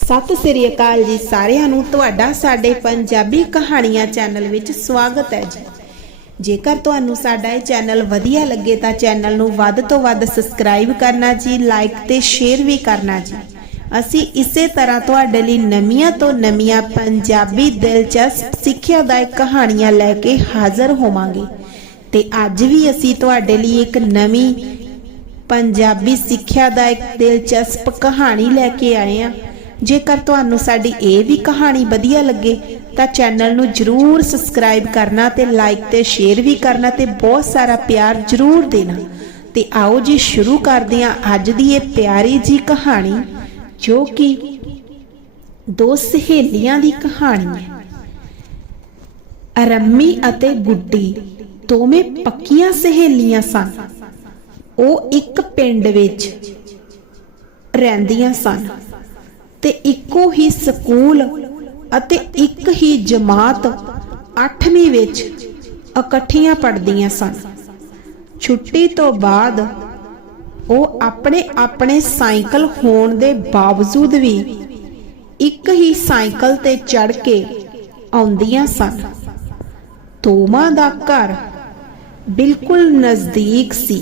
ਸਤਿ ਸ੍ਰੀ ਅਕਾਲ ਜੀ ਸਾਰਿਆਂ ਨੂੰ। ਤੁਹਾਡਾ ਸਾਡੇ ਪੰਜਾਬੀ ਕਹਾਣੀਆਂ ਚੈਨਲ ਵਿੱਚ ਸਵਾਗਤ ਹੈ ਜੀ। ਜੇਕਰ ਤੁਹਾਨੂੰ ਸਾਡਾ ਇਹ ਚੈਨਲ ਵਧੀਆ ਲੱਗੇ ਤਾਂ ਚੈਨਲ ਨੂੰ ਵੱਧ ਤੋਂ ਵੱਧ ਸਬਸਕ੍ਰਾਈਬ ਕਰਨਾ ਜੀ, ਲਾਈਕ ਤੇ ਸ਼ੇਅਰ ਵੀ ਕਰਨਾ ਜੀ। ਅਸੀਂ ਇਸੇ ਤਰ੍ਹਾਂ ਤੁਹਾਡੇ ਲਈ ਨਵੀਆਂ ਤੋਂ ਨਵੀਆਂ ਪੰਜਾਬੀ ਦਿਲਚਸਪ ਸਿੱਖਿਆਦਾਇਕ ਕਹਾਣੀਆਂ ਲੈ ਕੇ ਹਾਜ਼ਰ ਹੋਵਾਂਗੇ। ਤੇ ਅੱਜ ਵੀ ਅਸੀਂ ਤੁਹਾਡੇ ਲਈ ਇੱਕ ਨਵੀਂ ਪੰਜਾਬੀ ਸਿੱਖਿਆ ਦਾ ਦਿਲਚਸਪ ਕਹਾਣੀ ਲੈ ਕੇ ਆਏ ਹਾਂ। ਜੇਕਰ ਤੁਹਾਨੂੰ ਸਾਡੀ ਇਹ ਵੀ ਕਹਾਣੀ ਵਧੀਆ ਲੱਗੇ, ਤਾਂ ਚੈਨਲ ਨੂੰ ਜਰੂਰ ਸਬਸਕ੍ਰਾਈਬ ਕਰਨਾ ਤੇ ਲਾਈਕ ਤੇ ਸ਼ੇਅਰ ਵੀ ਕਰਨਾ ਤੇ ਬਹੁਤ ਸਾਰਾ ਪਿਆਰ ਜਰੂਰ ਦੇਣਾ। ਤੇ ਆਓ ਜੀ, ਸ਼ੁਰੂ ਕਰਦੇ ਹਾਂ ਅੱਜ ਦੀ ਇਹ ਪਿਆਰੀ ਜੀ ਕਹਾਣੀ, ਜੋ ਕਿ ਦੋ ਸਹੇਲੀਆਂ ਦੀ ਕਹਾਣੀ ਹੈ। ਅਰੰਮੀ ਅਤੇ ਗੁੱਡੀ, ਦੋਵੇਂ ਪੱਕੀਆਂ ਸਹੇਲੀਆਂ ਸਨ। ਉਹ ਇੱਕ ਪਿੰਡ ਵਿੱਚ ਰਹਿੰਦੀਆਂ ਸਨ। ਤੇ ਇੱਕੋ ਹੀ ਸਕੂਲ ਅਤੇ ਇੱਕ ਹੀ ਜਮਾਤ 8ਵੀਂ ਵਿੱਚ ਇਕੱਠੀਆਂ ਪੜ੍ਹਦੀਆਂ ਸਨ। ਛੁੱਟੀ ਤੋਂ ਬਾਅਦ ਉਹ ਆਪਣੇ ਆਪਣੇ ਸਾਈਕਲ ਹੋਣ ਦੇ ਬਾਵਜੂਦ ਵੀ ਇੱਕ ਹੀ ਸਾਈਕਲ ਤੇ ਚੜ ਕੇ ਆਉਂਦੀਆਂ ਸਨ। ਦੋਵਾਂ ਦਾ ਘਰ ਬਿਲਕੁਲ ਨਜ਼ਦੀਕ ਸੀ।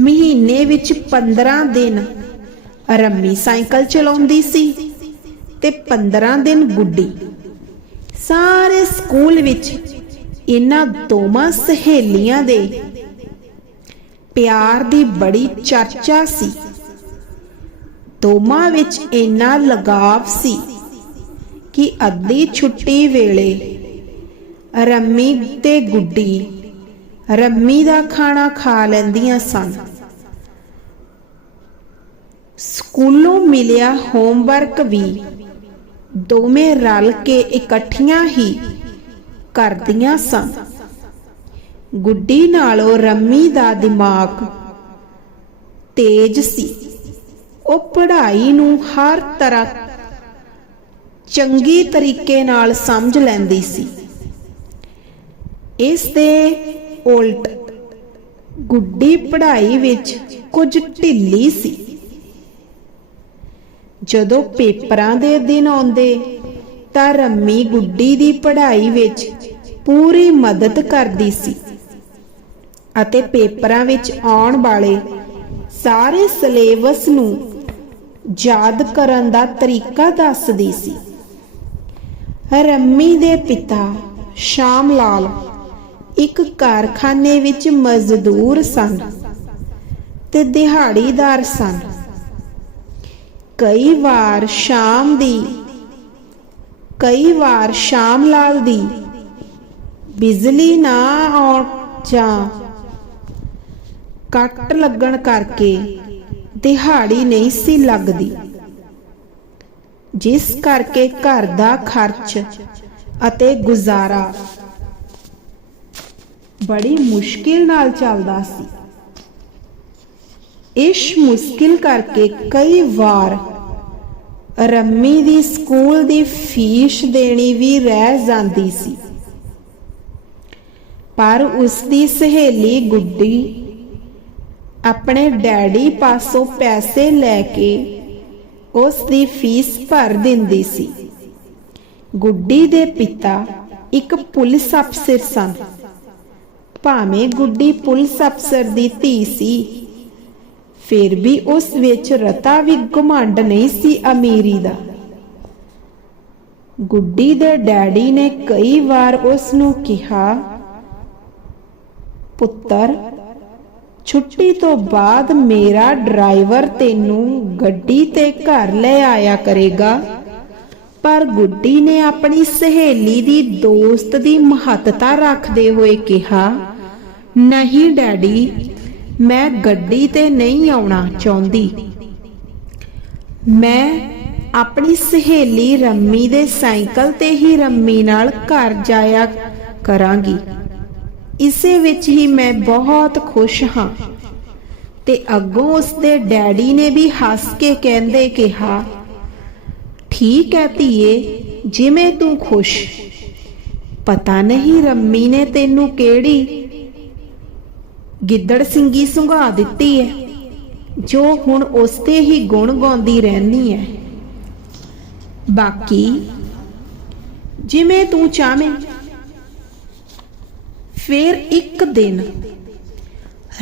ਮਹੀਨੇ ਵਿੱਚ 15 ਦਿਨ ਰੰਮੀ ਸਾਈਕਲ ਚਲਾਉਂਦੀ ਸੀ ਤੇ 15 ਦਿਨ ਗੁੱਡੀ। ਸਾਰੇ ਸਕੂਲ ਵਿੱਚ ਇਹਨਾਂ ਦੋਵਾਂ ਸਹੇਲੀਆਂ ਦੇ ਪਿਆਰ ਦੀ ਬੜੀ ਚਰਚਾ ਸੀ। ਦੋਵਾਂ ਵਿੱਚ ਇੰਨਾ ਲਗਾਵ ਸੀ ਕਿ ਅੱਧੀ ਛੁੱਟੀ ਵੇਲੇ ਰੰਮੀ ਤੇ ਗੁੱਡੀ ਰੰਮੀ ਦਾ ਖਾਣਾ ਖਾ ਲੈਂਦੀਆਂ ਸਨ। ਸਕੂਲੋਂ ਮਿਲਿਆ ਹੋਮਵਰਕ ਵੀ। ਦੋਵੇਂ ਰਲ ਕੇ ਇਕੱਠੀਆਂ ਹੀ ਕਰਦੀਆਂ ਸਨ ਗੁੱਡੀ ਨਾਲੋਂ ਰੰਮੀ ਦਾ ਦਿਮਾਗ ਤੇਜ਼ ਸੀ। ਉਹ ਪੜ੍ਹਾਈ ਨੂੰ ਹਰ ਤਰ੍ਹਾਂ ਚੰਗੀ ਤਰੀਕੇ ਨਾਲ ਸਮਝ ਲੈਂਦੀ ਸੀ। ਇਸ ਦੇ ਉਲਟ ਗੁੱਡੀ ਪੜ੍ਹਾਈ ਵਿੱਚ ਕੁਝ ਢਿੱਲੀ ਸੀ। ਜਦੋਂ ਪੇਪਰਾਂ ਦੇ ਦਿਨ ਆਉਂਦੇ, ਤਾਂ ਰੰਮੀ ਗੁੱਡੀ ਦੀ ਪੜ੍ਹਾਈ ਵਿੱਚ ਪੂਰੀ ਮਦਦ ਕਰਦੀ ਸੀ। ਅਤੇ ਪੇਪਰਾਂ ਵਿੱਚ ਆਉਣ ਵਾਲੇ ਸਾਰੇ ਸਿਲੇਬਸ ਨੂੰ ਯਾਦ ਕਰਨ ਦਾ ਤਰੀਕਾ ਦੱਸਦੀ ਸੀ। ਰੰਮੀ ਦੇ ਪਿਤਾ ਸ਼ਾਮ ਲਾਲ ਇੱਕ ਕਾਰਖਾਨੇ ਵਿੱਚ ਮਜ਼ਦੂਰ ਸਨ ਤੇ ਦਿਹਾੜੀਦਾਰ ਸਨ। ਕਈ ਵਾਰ ਸ਼ਾਮ ਦੀ, ਕਈ ਵਾਰ ਸ਼ਾਮ ਲਾਲ ਦੀ, ਬਿਜਲੀ ਨਾ ਆਉਣ ਜਾਂ ਕੱਟ ਲੱਗਣ ਕਰਕੇ ਦਿਹਾੜੀ ਨਹੀਂ ਸੀ ਲੱਗਦੀ। ਜਿਸ ਕਰਕੇ ਘਰ ਦਾ ਖਰਚ ਅਤੇ ਗੁਜ਼ਾਰਾ ਬੜੀ ਮੁਸ਼ਕਿਲ ਨਾਲ ਚੱਲਦਾ ਸੀ। ਇਸ ਮੁਸ਼ਕਿਲ ਕਰਕੇ ਕਈ ਵਾਰ ਰੰਮੀ ਦੀ ਸਕੂਲ ਦੀ ਫੀਸ ਦੇਣੀ ਵੀ ਰਹਿ ਜਾਂਦੀ ਸੀ। ਪਰ ਉਸ ਦੀ ਸਹੇਲੀ ਗੁੱਡੀ ਆਪਣੇ ਡੈਡੀ ਪਾਸੋਂ ਪੈਸੇ ਲੈ ਕੇ ਉਸ ਦੀ ਫੀਸ ਭਰ ਦਿੰਦੀ ਸੀ। ਗੁੱਡੀ ਦੇ ਪਿਤਾ ਇੱਕ ਪੁਲਿਸ ਅਫਸਰ ਸਨ। ਭਾਵੇਂ ਗੁੱਡੀ ਪੁਲਿਸ ਅਫਸਰ ਦੀ ਧੀ ਸੀ ਫਿਰ ਵੀ ਉਸ ਵਿੱਚ ਰਤਾ ਵੀ ਘਮੰਡ ਨਹੀਂ ਸੀ ਅਮੀਰੀ ਦਾ। ਗੁੱਡੀ ਦੇ ਡੈਡੀ ਨੇ ਕਈ ਵਾਰ ਉਸ ਨੂੰ ਕਿਹਾ, ਪੁੱਤਰ, ਛੁੱਟੀ ਤੋਂ ਬਾਅਦ ਮੇਰਾ ਡਰਾਈਵਰ ਤੈਨੂੰ ਗੱਡੀ ਤੇ ਘਰ ਲੈ ਆਇਆ ਕਰੇਗਾ। ਪਰ ਗੁੱਡੀ ਨੇ ਆਪਣੀ ਸਹੇਲੀ ਦੀ ਦੋਸਤ ਦੀ ਮਹੱਤਤਾ ਰੱਖਦੇ ਹੋਏ ਕਿਹਾ, ਨਹੀਂ ਡੈਡੀ ਮੈਂ ਗੱਡੀ ਤੇ ਨਹੀਂ ਆਉਣਾ ਚਾਹੁੰਦੀ। ਮੈਂ ਆਪਣੀ ਸਹੇਲੀ ਰੰਮੀ ਦੇ ਸਾਈਕਲ ਤੇ ਹੀ ਰੰਮੀ ਨਾਲ ਘਰ ਜਾਇਆ ਕਰਾਂਗੀ। ਇਸੇ ਵਿੱਚ ਹੀ ਮੈਂ ਬਹੁਤ ਖੁਸ਼ ਹਾਂ। ਤੇ ਅੱਗੋਂ ਉਸਦੇ ਡੈਡੀ ਨੇ ਵੀ ਹੱਸ ਕੇ ਕਹਿੰਦੇ ਕਿਹਾ, ਠੀਕ ਹੈ ਧੀਏ, ਜਿਵੇਂ ਤੂੰ ਖੁਸ਼। ਪਤਾ ਨਹੀਂ ਰੰਮੀ ਨੇ ਤੈਨੂੰ ਕਿਹੜੀ ਗਿੱਦੜ ਸਿੰਘੀ ਸੁੰਘਾ ਦਿੱਤੀ ਹੈ ਜੋ ਹੁਣ ਉਸ ਤੇ ਹੀ ਗੁਣ ਗਾਉਂਦੀ ਰਹਿੰਦੀ ਹੈ ਬਾਕੀ, ਜਿਵੇਂ ਤੂੰ ਚਾਵੇਂ, ਫਿਰ ਇੱਕ ਦਿਨ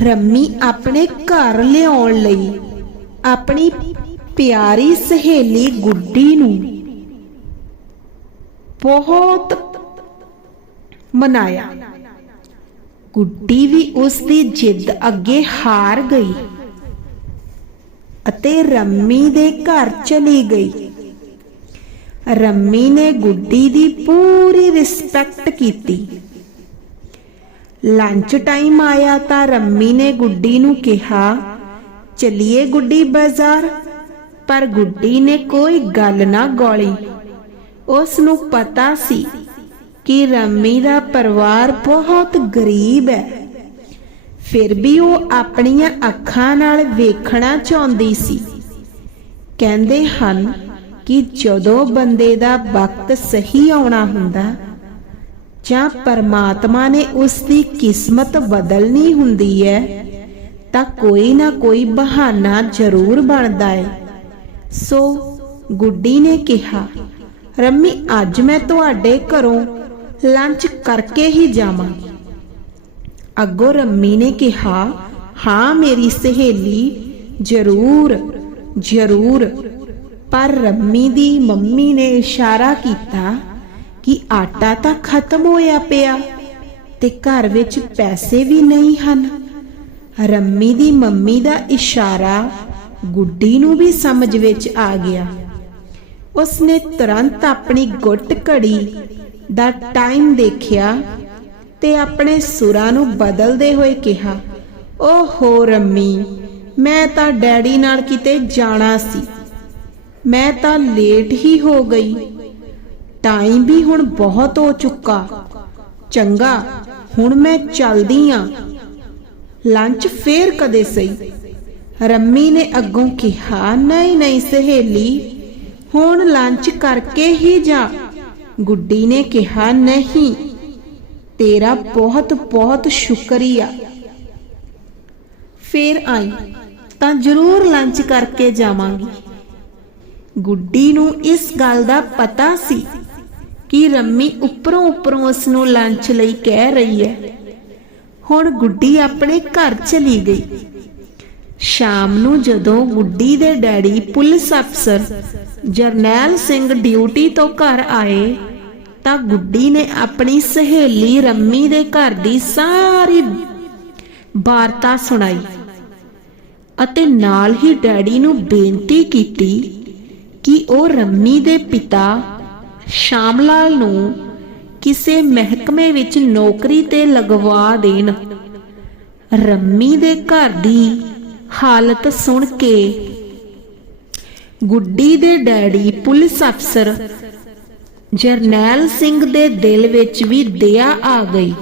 ਰੰਮੀ ਆਪਣੇ ਘਰ ਲਿਆਉਣ ਲਈ ਆਪਣੀ ਪਿਆਰੀ ਸਹੇਲੀ ਗੁੱਡੀ ਨੂੰ ਬਹੁਤ ਮਨਾਇਆ। ਗੁੱਡੀ ਵੀ ਉਸ ਦੀ ਜਿੱਦ ਅੱਗੇ ਹਾਰ ਗਈ ਅਤੇ ਰੰਮੀ ਦੇ ਘਰ ਚਲੀ ਗਈ। ਰੰਮੀ ਨੇ ਗੁੱਡੀ ਦੀ ਪੂਰੀ ਰਿਸਪੈਕਟ ਕੀਤੀ। ਲੰਚ ਟਾਈਮ ਆਇਆ ਤਾਂ ਰੰਮੀ ਨੇ ਗੁੱਡੀ ਨੂੰ ਕਿਹਾ, ਚਲਿਏ ਗੁੱਡੀ ਬਾਜ਼ਾਰ? ਪਰ ਗੁੱਡੀ ਨੇ ਕੋਈ ਗੱਲ ਨਾ ਗੋਲੀ। ਉਸ ਨੂੰ ਪਤਾ ਸੀ ਕਿ ਰੰਮੀ ਦਾ ਪਰਿਵਾਰ ਬਹੁਤ ਗਰੀਬ ਹੈ। ਫਿਰ ਵੀ ਉਹ ਆਪਣੀਆਂ ਅੱਖਾਂ ਨਾਲ ਵੇਖਣਾ ਚਾਹੁੰਦੀ ਸੀ। ਕਹਿੰਦੇ ਹਨ ਕਿ ਜਦੋਂ ਬੰਦੇ ਦਾ ਵਕਤ ਸਹੀ ਆਉਣਾ ਹੁੰਦਾ, ਜਾਂ ਪਰਮਾਤਮਾ ਨੇ ਉਸ ਦੀ ਕਿਸਮਤ ਬਦਲਣੀ ਹੁੰਦੀ ਹੈ, ਤਾਂ ਕੋਈ ਨਾ ਕੋਈ ਬਹਾਨਾ ਜ਼ਰੂਰ ਬਣਦਾ ਹੈ। ਸੋ ਗੁੱਡੀ ਨੇ ਕਿਹਾ, ਰੰਮੀ, ਅੱਜ ਮੈਂ ਤੁਹਾਡੇ ਘਰੋਂ ਲੰਚ ਕਰਕੇ ਹੀ ਜਾਵਾਂ। ਅੱਗੋਂ ਰੰਮੀ ਨੇ ਕਿਹਾ, ਹਾਂ, ਮੇਰੀ ਸਹੇਲੀ, ਜ਼ਰੂਰ ਜ਼ਰੂਰ। ਪਰ ਰੰਮੀ ਦੀ ਮੰਮੀ ਨੇ ਇਸ਼ਾਰਾ ਕੀਤਾ ਕਿ ਆਟਾ ਤਾਂ ਖਤਮ ਹੋਇਆ ਪਿਆ ਤੇ ਘਰ ਵਿੱਚ ਪੈਸੇ ਵੀ ਨਹੀਂ ਹਨ। ਰੰਮੀ ਦੀ ਮੰਮੀ ਦਾ ਇਸ਼ਾਰਾ ਗੁੱਡੀ ਨੂੰ ਵੀ ਸਮਝ ਵਿੱਚ ਆ ਗਿਆ। ਉਸਨੇ ਤੁਰੰਤ ਆਪਣੀ ਗੁੱਟ ਘੜੀ ਦਾ ਟਾਈਮ ਦੇਖਿਆ ਤੇ ਆਪਣੇ ਸੁਰਾਂ ਨੂੰ ਬਦਲਦੇ ਹੋਏ ਕਿਹਾ, ਓਹੋ ਰੰਮੀ, ਮੈਂ ਤਾਂ ਡੈਡੀ ਨਾਲ ਕਿਤੇ ਜਾਣਾ ਸੀ। ਮੈਂ ਤਾਂ ਲੇਟ ਹੀ ਹੋ ਗਈ। ਟਾਈਮ ਵੀ ਹੁਣ ਬਹੁਤ ਹੋ ਚੁੱਕਾ। ਚੰਗਾ, ਹੁਣ ਮੈਂ ਚੱਲਦੀ ਆ। ਲੰਚ ਫੇਰ ਕਦੇ ਸਹੀ? ਰੰਮੀ ਨੇ ਅੱਗੋਂ ਕਿਹਾ, ਨਹੀਂ ਨਹੀਂ, ਸਹੇਲੀ, ਹੁਣ ਲੰਚ ਕਰਕੇ ਹੀ ਜਾ। ਗੁੱਡੀ ਨੇ ਕਿਹਾ, ਨਹੀਂ, ਤੇਰਾ ਬਹੁਤ ਬਹੁਤ ਸ਼ੁਕਰੀਆ। ਫੇਰ ਆਈ, ਤਾਂ ਜ਼ਰੂਰ ਲੰਚ ਕਰਕੇ ਜਾਵਾਂਗੀ। ਗੁੱਡੀ ਨੂੰ ਇਸ ਗੱਲ ਦਾ ਪਤਾ ਸੀ ਕਿ ਰੰਮੀ ਉੱਪਰੋਂ ਉੱਪਰੋਂ ਉਸ ਨੂੰ ਲੰਚ ਲਈ ਕਹਿ ਰਹੀ ਹੈ। ਹੁਣ ਗੁੱਡੀ ਆਪਣੇ ਘਰ ਚਲੀ ਗਈ। ਸ਼ਾਮ ਨੂੰ ਜਦੋਂ ਗੁੱਡੀ ਦੇ ਡੈਡੀ ਪੁਲਿਸ ਅਫਸਰ ਜਰਨੈਲ ਸਿੰਘ ਡਿਊਟੀ ਤੋਂ ਘਰ ਆਏ ਤਾਂ ਗੁੱਡੀ ਨੇ ਆਪਣੀ ਸਹੇਲੀ ਰੰਮੀ ਦੇ ਘਰ ਦੀ ਸਾਰੀ ਵਾਰਤਾ ਸੁਣਾਈ ਅਤੇ ਨਾਲ ਹੀ ਡੈਡੀ ਨੂੰ ਬੇਨਤੀ ਕੀਤੀ ਕਿ ਉਹ ਰੰਮੀ ਦੇ ਪਿਤਾ ਸ਼ਾਮ ਨੂੰ ਕਿਸੇ ਮਹਿਕਮੇ ਵਿੱਚ ਨੌਕਰੀ ਤੇ ਲਗਵਾ ਦੇਣ। ਰੰਮੀ ਦੇ ਘਰ ਦੀ ਹਾਲਤ ਸੁਣ ਕੇ ਗੁੱਡੀ ਦੇ ਡੈਡੀ ਪੁਲਿਸ ਅਫਸਰ ਜਰਨੈਲ ਸਿੰਘ ਦੇ ਦਿਲ ਵਿੱਚ ਵੀ ਦਇਆ ਆ ਗਈ।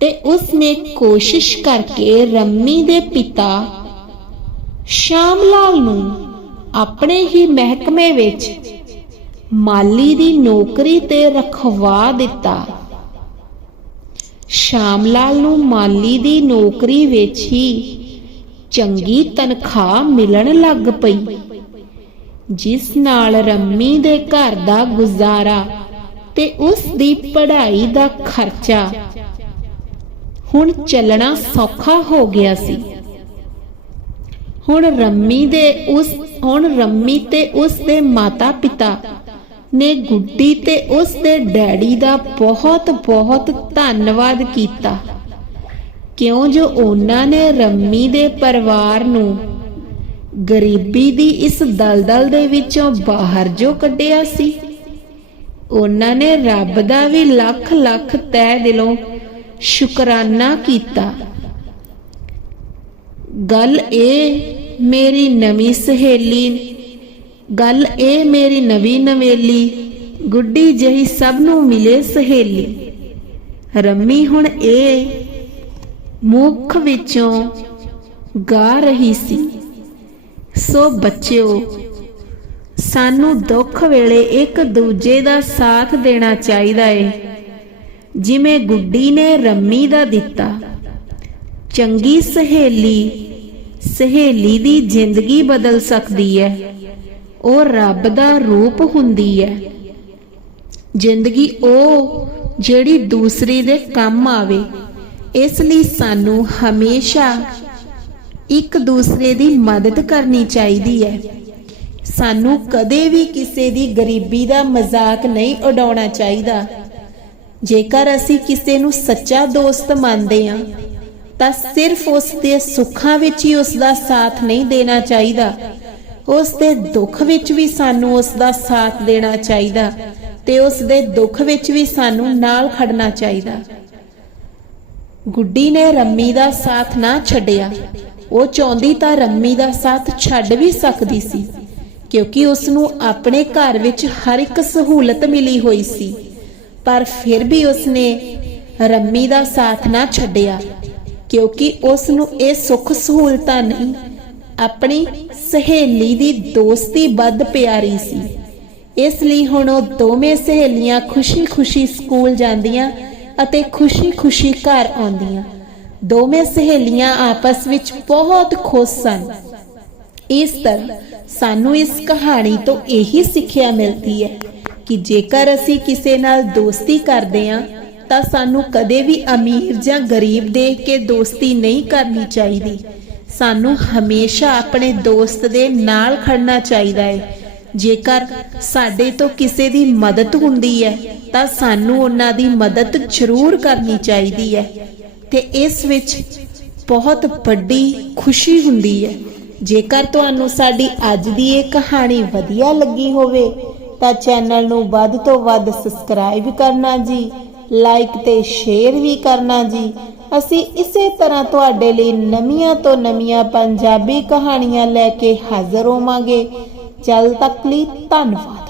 ਤੇ ਉਸ ਨੇ ਕੋਸ਼ਿਸ਼ ਕਰਕੇ ਰੰਮੀ ਦੇ ਪਿਤਾ ਸ਼ਾਮ ਲਾਲ ਨੂੰ ਆਪਣੇ ਹੀ ਮਹਿਕਮੇ ਵਿੱਚ ਮਾਲੀ ਦੀ ਨੌਕਰੀ ਤੇ ਰਖਵਾ ਦਿੱਤਾ। ਸ਼ਾਮ ਲਾਲ ਨੂੰ ਮਾਲੀ ਦੀ ਨੌਕਰੀ ਵਿੱਚ ਹੀ ਚੰਗੀ ਤਨਖਾਹ ਮਿਲਣ ਲੱਗ ਪਈ। ਜਿਸ ਨਾਲ ਰੰਮੀ ਦੇ ਘਰ ਦਾ ਗੁਜ਼ਾਰਾ ਤੇ ਉਸ ਦੀ ਪੜ੍ਹਾਈ ਦਾ ਖਰਚਾ। ਹੁਣ ਚੱਲਣਾ ਸੌਖਾ ਹੋ ਗਿਆ ਸੀ। ਹੁਣ ਰੰਮੀ ਦੇ ਉਸ, ਹੁਣ ਰੰਮੀ ਤੇ ਉਸ ਦੇ ਮਾਤਾ-ਪਿਤਾ ਨੇ ਗੁੱਡੀ ਤੇ ਉਸ ਦੇ ਡੈਡੀ ਦਾ ਬਹੁਤ ਬਹੁਤ ਧੰਨਵਾਦ ਕੀਤਾ। ਕਿਉਂ ਜੋ ਉਹਨਾਂ ਨੇ ਰੰਮੀ ਦੇ ਪਰਿਵਾਰ ਨੂੰ ਗਰੀਬੀ ਦੀ ਇਸ ਦਲਦਲ ਦੇ ਵਿੱਚੋਂ ਬਾਹਰ ਜੋ ਕੱਢਿਆ ਸੀ। ਉਹਨਾਂ ਨੇ ਰੱਬ ਦਾ ਵੀ ਲੱਖ ਲੱਖ ਤਹਿ ਦਿਲੋਂ ਸ਼ੁਕਰਾਨਾ ਕੀਤਾ। ਗੱਲ ਇਹ, ਮੇਰੀ ਨਵੀਂ ਸਹੇਲੀ, ਗੱਲ ਇਹ, ਮੇਰੀ ਨਵੀਂ ਨਵੇਲੀ, ਗੁੱਡੀ ਜਹੀ ਸਭ ਨੂੰ ਮਿਲੇ ਸਹੇਲੀ। ਰੰਮੀ ਹੁਣ ਇਹ ਮੁੱਖ ਵਿੱਚੋਂ ਗਾ ਰਹੀ ਸੀ। ਸੋ ਬੱਚਿਓ, ਸਾਨੂੰ ਦੁੱਖ ਵੇਲੇ ਇੱਕ ਦੂਜੇ ਦਾ ਸਾਥ ਦੇਣਾ ਚਾਹੀਦਾ ਏ। ਜਿਵੇਂ ਗੁੱਡੀ ਨੇ ਰੰਮੀ ਦਾ ਦਿੱਤਾ, ਚੰਗੀ ਸਹੇਲੀ ਸਹੇਲੀ ਦੀ ਜ਼ਿੰਦਗੀ ਬਦਲ ਸਕਦੀ ਹੈ ਉਹ ਰੱਬ ਦਾ ਰੂਪ ਹੁੰਦੀ ਹੈ ਜ਼ਿੰਦਗੀ ਉਹ ਜਿਹੜੀ ਦੂਸਰੀ ਦੇ ਕੰਮ ਆਵੇ, ਇਸ ਲਈ ਸਾਨੂੰ ਹਮੇਸ਼ਾ ਇੱਕ ਦੂਸਰੇ ਦੀ ਮਦਦ ਕਰਨੀ ਚਾਹੀਦੀ ਹੈ। ਸਾਨੂੰ ਕਦੇ ਵੀ ਕਿਸੇ ਦੀ ਗਰੀਬੀ ਦਾ ਮਜ਼ਾਕ ਨਹੀਂ ਉਡਾਉਣਾ ਚਾਹੀਦਾ। ਜੇਕਰ ਅਸੀਂ ਕਿਸੇ ਨੂੰ ਸੱਚਾ ਦੋਸਤ ਮੰਨਦੇ ਹਾਂ, ਤਾਂ ਸਿਰਫ ਉਸ ਦੇ ਸੁੱਖਾਂ ਵਿੱਚ ਹੀ ਉਸ ਦਾ ਸਾਥ ਨਹੀਂ ਦੇਣਾ ਚਾਹੀਦਾ। ਉਸ ਦੇ ਦੁੱਖ ਵਿੱਚ ਵੀ ਸਾਨੂੰ ਉਸ ਦਾ ਸਾਥ ਦੇਣਾ ਚਾਹੀਦਾ ਤੇ ਉਸ ਦੇ ਦੁੱਖ ਵਿੱਚ ਵੀ ਸਾਨੂੰ ਨਾਲ ਖੜਨਾ ਚਾਹੀਦਾ। ਗੁੱਡੀ ਨੇ ਰੰਮੀ ਦਾ ਸਾਥ ਨਾ ਛੱਡਿਆ। ਉਹ ਚਾਹੁੰਦੀ ਤਾਂ ਰੰਮੀ ਦਾ ਸਾਥ ਛੱਡ ਵੀ ਸਕਦੀ ਸੀ, ਕਿਉਂਕਿ ਉਸ ਨੂੰ ਆਪਣੇ ਘਰ ਵਿੱਚ ਹਰ ਇੱਕ ਸਹੂਲਤ ਮਿਲੀ ਹੋਈ ਸੀ। ਪਰ ਫਿਰ ਵੀ ਉਸ ਨੇ ਰੰਮੀ ਦਾ ਸਾਥ ਨਾ ਛੱਡਿਆ, ਕਿਉਂਕਿ ਉਸ ਨੂੰ ਇਹ ਸੁੱਖ ਸਹੂਲਤਾਂ ਨਹੀਂ, ਆਪਣੀ ਸਹੇਲੀ ਦੀ ਦੋਸਤੀ ਵੱਧ ਪਿਆਰੀ ਸੀ। ਇਸ ਲਈ ਹੁਣ ਉਹ ਦੋਵੇਂ ਸਹੇਲੀਆਂ ਖੁਸ਼ੀ-ਖੁਸ਼ੀ ਸਕੂਲ ਜਾਂਦੀਆਂ ਅਤੇ ਖੁਸ਼ੀ-ਖੁਸ਼ੀ ਘਰ ਆਉਂਦੀਆਂ। ਦੋਵੇਂ ਸਹੇਲੀਆਂ ਆਪਸ ਵਿੱਚ ਬਹੁਤ ਖੁਸ਼ ਸਨ। ਇਸ ਤਰ੍ਹਾਂ ਸਾਨੂੰ ਇਸ ਕਹਾਣੀ ਤੋਂ ਇਹੀ ਸਿੱਖਿਆ ਮਿਲਦੀ ਹੈ ਕਿ ਜੇਕਰ ਅਸੀਂ ਕਿਸੇ ਨਾਲ ਦੋਸਤੀ ਕਰਦੇ ਹਾਂ, ਤਾਂ ਸਾਨੂੰ ਕਦੇ ਵੀ ਅਮੀਰ ਜਾਂ ਗਰੀਬ ਦੇਖ ਕੇ ਦੋਸਤੀ ਨਹੀਂ ਕਰਨੀ ਚਾਹੀਦੀ। ਸਾਨੂੰ ਹਮੇਸ਼ਾ ਆਪਣੇ ਦੋਸਤ ਦੇ ਨਾਲ ਖੜਨਾ ਚਾਹੀਦਾ ਹੈ। ਜੇਕਰ ਸਾਡੇ ਤੋਂ ਕਿਸੇ ਦੀ ਮਦਦ ਹੁੰਦੀ ਹੈ, ਤਾਂ ਸਾਨੂੰ ਉਹਨਾਂ ਦੀ ਮਦਦ ਜ਼ਰੂਰ ਕਰਨੀ ਚਾਹੀਦੀ ਹੈ। ਤੇ ਇਸ ਵਿੱਚ ਬਹੁਤ ਵੱਡੀ ਖੁਸ਼ੀ ਹੁੰਦੀ ਹੈ। ਜੇਕਰ ਤੁਹਾਨੂੰ ਸਾਡੀ ਅੱਜ ਦੀ ਇਹ ਕਹਾਣੀ ਵਧੀਆ ਲੱਗੀ ਹੋਵੇ, ਤਾਂ ਚੈਨਲ ਨੂੰ ਵੱਧ ਤੋਂ ਵੱਧ ਸਬਸਕ੍ਰਾਈਬ ਕਰਨਾ ਜੀ, ਲਾਈਕ ਤੇ ਸ਼ੇਅਰ ਵੀ ਕਰਨਾ ਜੀ। ਅਸੀਂ ਇਸੇ ਤਰ੍ਹਾਂ ਤੁਹਾਡੇ ਲਈ ਨਵੀਆਂ ਤੋਂ ਨਵੀਆਂ ਪੰਜਾਬੀ ਕਹਾਣੀਆਂ ਲੈ ਕੇ ਹਾਜ਼ਰ ਹੋਵਾਂਗੇ। ਜਲ ਤੱਕ ਲਈ ਧੰਨਵਾਦ।